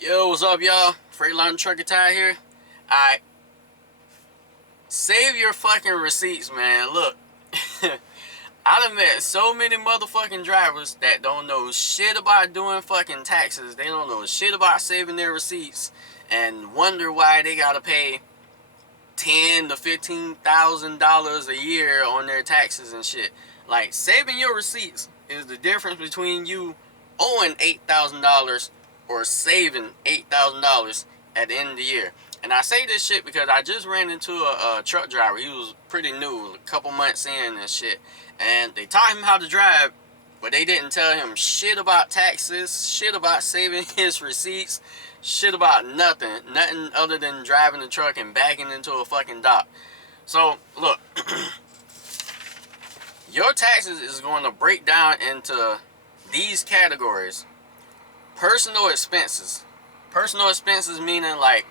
Yo, what's up, y'all? Freightliner Trucker Ty here. Alright, save your fucking receipts, man. Look, I done met so many motherfucking drivers that don't know shit about doing fucking taxes. They don't know shit about saving their receipts and wonder why they gotta pay $10,000 to $15,000 a year on their taxes and shit. Like, saving your receipts is the difference between you owing $8,000 or saving $8,000 at the end of the year. And I say this shit because I just ran into a truck driver. He was pretty new, a couple months in and shit. And they taught him how to drive, but they didn't tell him shit about taxes, shit about saving his receipts, shit about nothing. Nothing other than driving the truck and backing into a fucking dock. So, look, your taxes is going to break down into these categories. Personal expenses. Personal expenses meaning like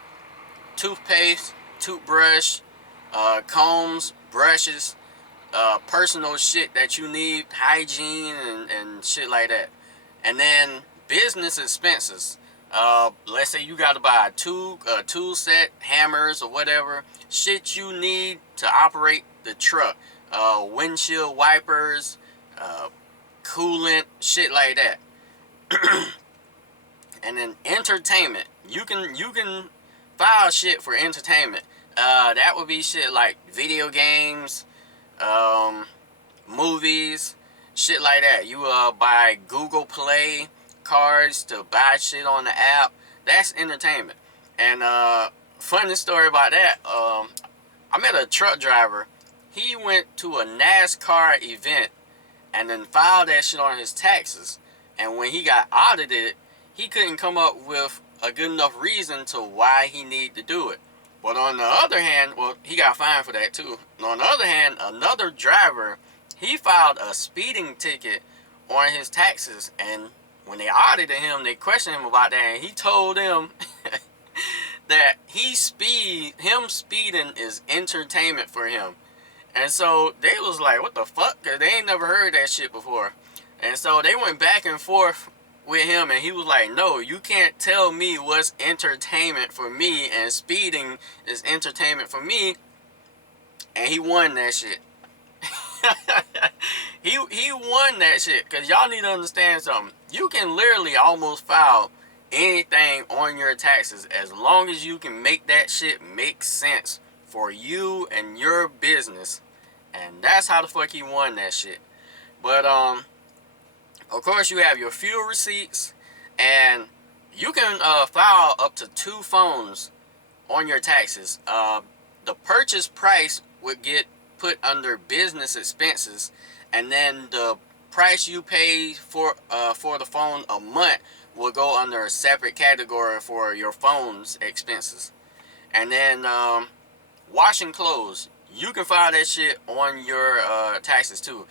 toothpaste, toothbrush, combs, brushes, personal shit that you need, hygiene and shit like that. And then business expenses. Let's say you got to buy a tool set, hammers or whatever, shit you need to operate the truck. Windshield wipers, coolant, shit like that. And then entertainment. You can file shit for entertainment. That would be shit like video games, movies, shit like that. You buy Google Play cards to buy shit on the app. That's entertainment. And funny story about that. I met a truck driver. He went to a NASCAR event and then filed that shit on his taxes. And when he got audited, he couldn't come up with a good enough reason to why he needed to do it. But on the other hand, well, he got fined for that too. And on the other hand, another driver, he filed a speeding ticket on his taxes. And when they audited him, they questioned him about that. And he told them that him speeding is entertainment for him. And so they was like, what the fuck? Because they ain't never heard that shit before. And so they went back and forth with him, and he was like, no, you can't tell me what's entertainment for me, and speeding is entertainment for me. And he won that shit. he won that shit, because y'all need to understand something. You can literally almost file anything on your taxes as long as you can make that shit make sense for you and your business. And that's how the fuck he won that shit. But of course, you have your fuel receipts, and you can file up to 2 phones on your taxes. The purchase price would get put under business expenses, and then the price you pay for the phone a month will go under a separate category for your phone's expenses. And then washing clothes, you can file that shit on your taxes too.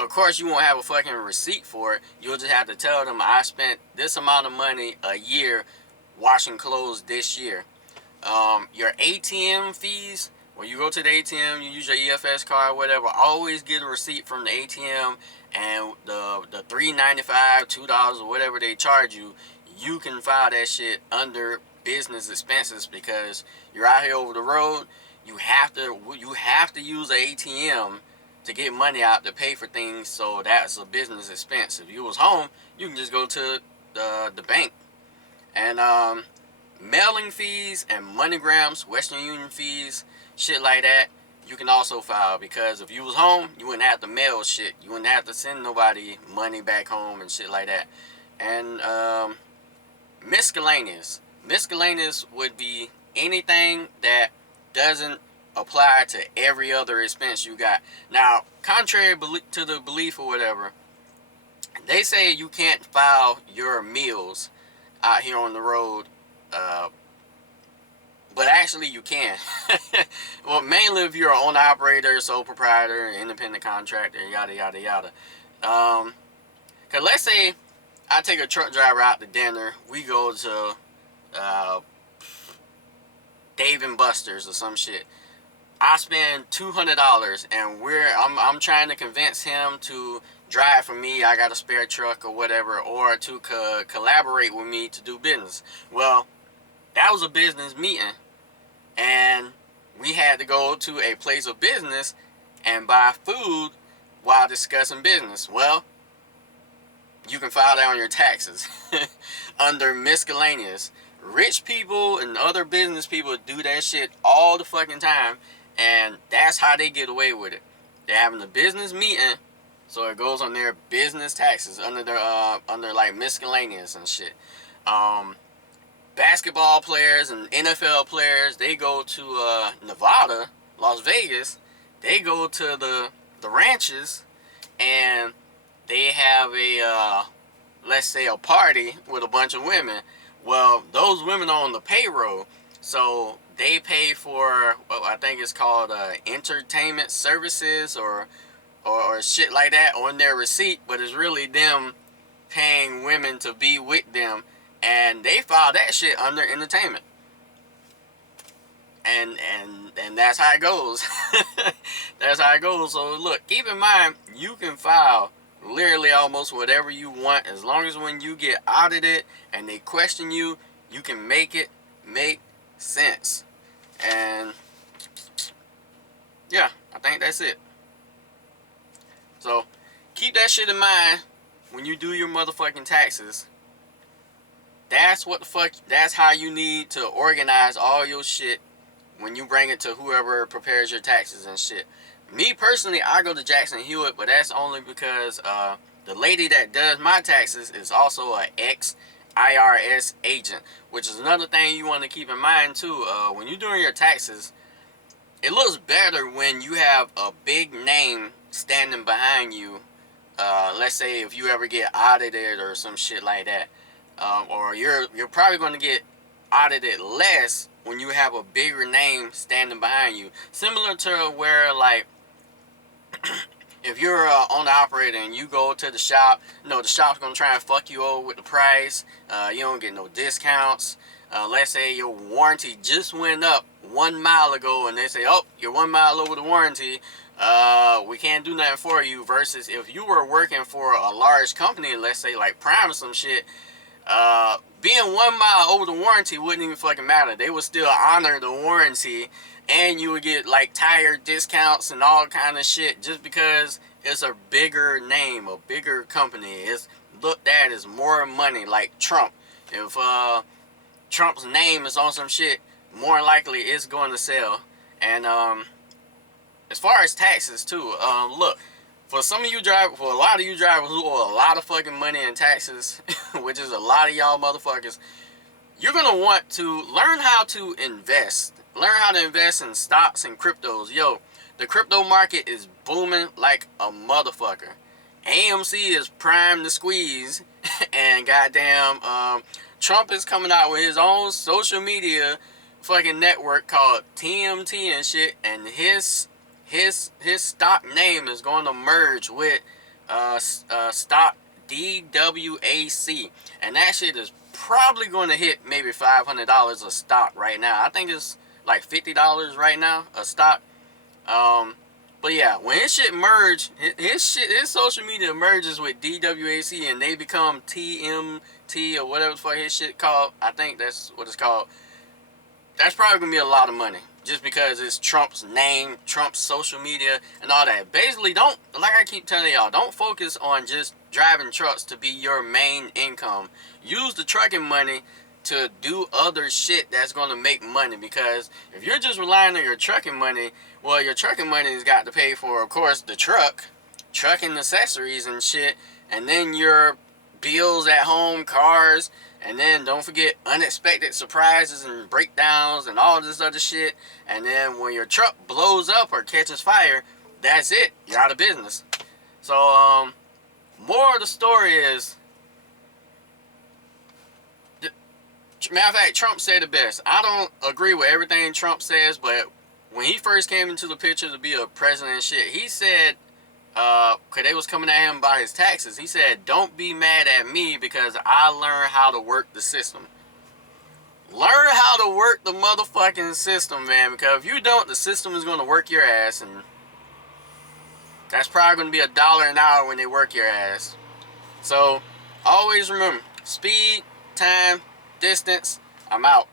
Of course, you won't have a fucking receipt for it. You'll just have to tell them, I spent this amount of money a year washing clothes this year. Your ATM fees, when you go to the ATM, you use your EFS card, whatever, always get a receipt from the ATM, and the $3.95, $2 or whatever they charge you, you can file that shit under business expenses, because you're out here over the road. You have to use an ATM to get money out to pay for things, so that's a business expense. If you was home, you can just go to the bank. And mailing fees and MoneyGrams, Western Union fees, shit like that, you can also file, because if you was home, you wouldn't have to mail shit. You wouldn't have to send nobody money back home and shit like that. And miscellaneous. Miscellaneous would be anything that doesn't apply to every other expense you got. Now, contrary to the belief or whatever, they say you can't file your meals out here on the road, but actually you can. Well, mainly if you're an owner operator, sole proprietor, independent contractor, yada yada yada. Cause let's say I take a truck driver out to dinner, we go to Dave and Buster's or some shit. I spend $200, and I'm trying to convince him to drive for me, I got a spare truck or whatever, or to collaborate with me to do business. Well, that was a business meeting, and we had to go to a place of business and buy food while discussing business. Well, you can file that on your taxes under miscellaneous. Rich people and other business people do that shit all the fucking time, and that's how they get away with it. They're having a business meeting, so it goes on their business taxes under their under like miscellaneous and shit. Basketball players and NFL players, they go to Nevada, Las Vegas. They go to the ranches, and they have a let's say a party with a bunch of women. Well, those women are on the payroll, so they pay for what I think it's called entertainment services or shit like that on their receipt, but it's really them paying women to be with them, and they file that shit under entertainment. And that's how it goes. That's how it goes. So look, keep in mind, you can file literally almost whatever you want, as long as when you get audited and they question you, you can make it make sense. And yeah, I think that's it. So keep that shit in mind when you do your motherfucking taxes. That's what the fuck, that's how you need to organize all your shit when you bring it to whoever prepares your taxes and shit. Me personally, I go to Jackson Hewitt, but that's only because the lady that does my taxes is also an ex-IRS agent, which is another thing you want to keep in mind too. When you're doing your taxes, it looks better when you have a big name standing behind you. Let's say if you ever get audited or some shit like that, or you're probably going to get audited less when you have a bigger name standing behind you. Similar to where, like, if you're an owner operator and you go to the shop, the shop's going to try and fuck you over with the price. You don't get no discounts. Let's say your warranty just went up 1 mile ago and they say, oh, you're 1 mile over the warranty. We can't do nothing for you. Versus if you were working for a large company, let's say like Prime or some shit, being 1 mile over the warranty wouldn't even fucking matter. They would still honor the warranty, and you would get like tire discounts and all kind of shit just because it's a bigger name, a bigger company. It's looked at as more money, like Trump. If Trump's name is on some shit, more likely it's going to sell. And as far as taxes too, look, for a lot of you drivers who owe a lot of fucking money in taxes, which is a lot of y'all motherfuckers, you're going to want to learn how to invest. Learn how to invest in stocks and cryptos. Yo, the crypto market is booming like a motherfucker. AMC is primed to squeeze, and goddamn, Trump is coming out with his own social media fucking network called TMT and shit, and his stock name is going to merge with stock DWAC, and that shit is probably going to hit maybe $500 a stock right now. I think it's like $50 right now a stock. But yeah, when his shit merge, his social media merges with DWAC and they become TMT or whatever the fuck his shit called. I think that's what it's called. That's probably gonna be a lot of money just because it's Trump's name, Trump's social media, and all that. Basically, don't, like I keep telling y'all, don't focus on just driving trucks to be your main income. Use the trucking money to do other shit that's going to make money, because if you're just relying on your trucking money, well, your trucking money has got to pay for, of course, the trucking accessories and shit, and then your bills at home, cars, and then don't forget unexpected surprises and breakdowns and all this other shit. And then when your truck blows up or catches fire, that's it. You're out of business. So, more of the story is, matter of fact, Trump said it best. I don't agree with everything Trump says, but when he first came into the picture to be a president and shit, he said, because they was coming at him about his taxes, he said, don't be mad at me because I learned how to work the system. Learn how to work the motherfucking system, man, because if you don't, the system is going to work your ass. And That's probably going to be $1 an hour when they work your ass. So always remember, speed, time, distance. I'm out.